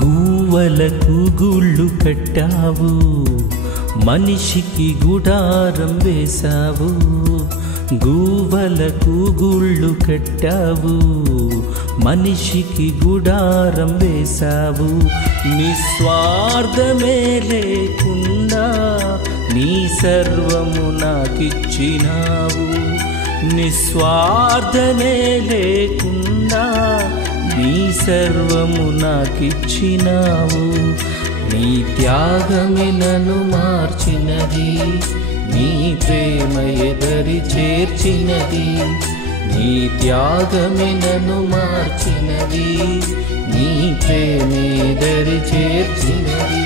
గువ్వలకు గూళ్ళు కట్టావు, మనిషికి గుడారం వేశావు. గువ్వలకు గూళ్ళు కట్టావు, మనిషికి గుడారం వేశావు. నిస్వార్థమే లేకుండా నీ సర్వము నాకిచ్చినావు. నిస్వార్థమే లేకుండా నీ సర్వము నాకిచ్చినావు. నీ త్యాగమే నన్ను మార్చినది, నీ ప్రేమ ఎదరి చేర్చినది. నీ త్యాగమే నన్ను మార్చినది, నీ ప్రేమ ఎదరి చేర్చినది.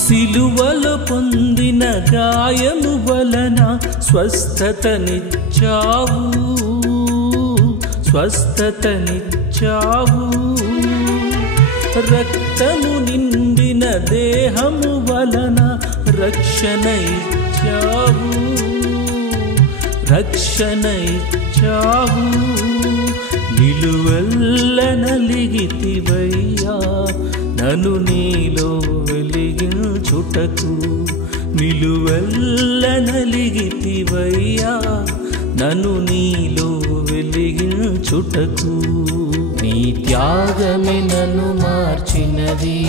సిలువలో పొందిన గాయము వలన స్వస్థతనిచ్చావు, స్వస్థతనిచ్చావు. రక్తము నిండిన దేహము వలన రక్షణ ఇచ్చావు, రక్షణ ఇచ్చావు. నిలువెల్ల నలిగితివయ్యా నన్ను నీలో వెలిగించుటకు. నిలువెల్ల నలిగితివయ్యా నన్ను నీలో వెలిగించుటకు. నీ త్యాగమే నన్ను మార్చినది,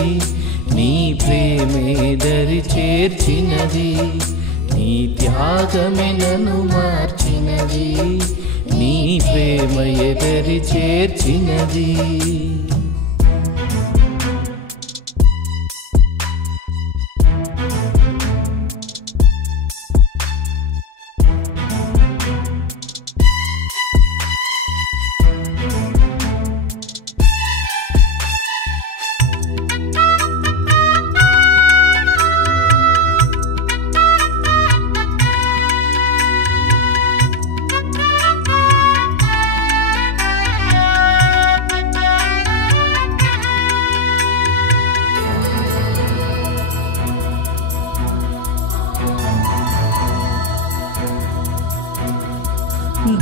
నీ ప్రేమే దరి చేర్చినది. నీ త్యాగమే నన్ను మార్చినది, నీ ప్రేమ ఎదరి చేర్చినది.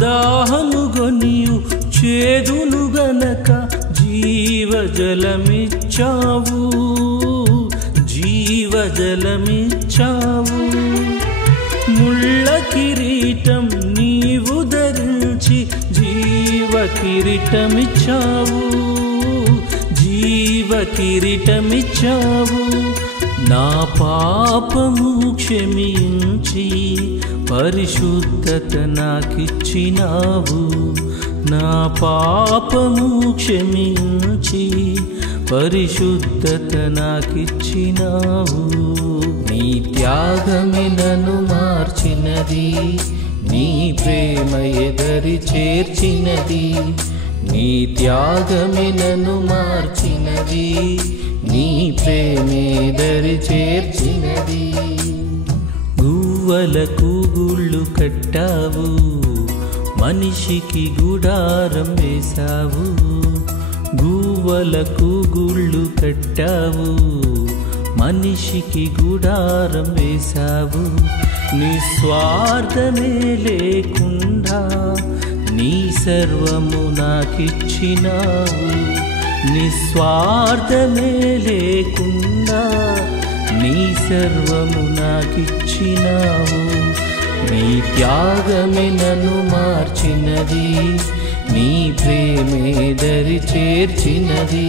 దాహము గొనియు చేదును గనక జీవజలమిచ్చావు, జీవజలమిచ్చావు. ముళ్ళ కిరీటం నీవు ధరించి జీవ కిరీటమిచ్చావు, జీవ కిరీటమిచ్చావు. నా పాపము క్షమించి పరిశుద్ధత నాకిచ్చినావు. నా పాపము క్షమించి పరిశుద్ధత నాకిచ్చినావు. నీ త్యాగమే నన్ను మార్చినది, నీ ప్రేమ ఎదరి చేర్చినది. నీ త్యాగమే నన్ను మార్చినది, నీ ప్రేమ ఎదరి చేర్చినది. గువ్వలకు గూళ్ళు కట్టావు, మనిషికి గుడారం వేశావు. గువ్వలకు గూళ్ళు కట్టావు, మనిషికి గుడారం వేశావు. నిస్వార్థమే లేకుండా నీ సర్వము నాకిచ్చినావు. నిస్వార్థమే లేకుండా నీ సర్వము నాకిచ్చినావు. నీ త్యాగమే నన్ను మార్చినది, నీ ప్రేమే దరి చేర్చినది.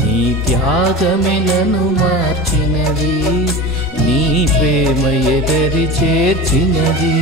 నీ త్యాగమే నన్ను మార్చినది, నీ ప్రేమ ఎదరి చేర్చినది.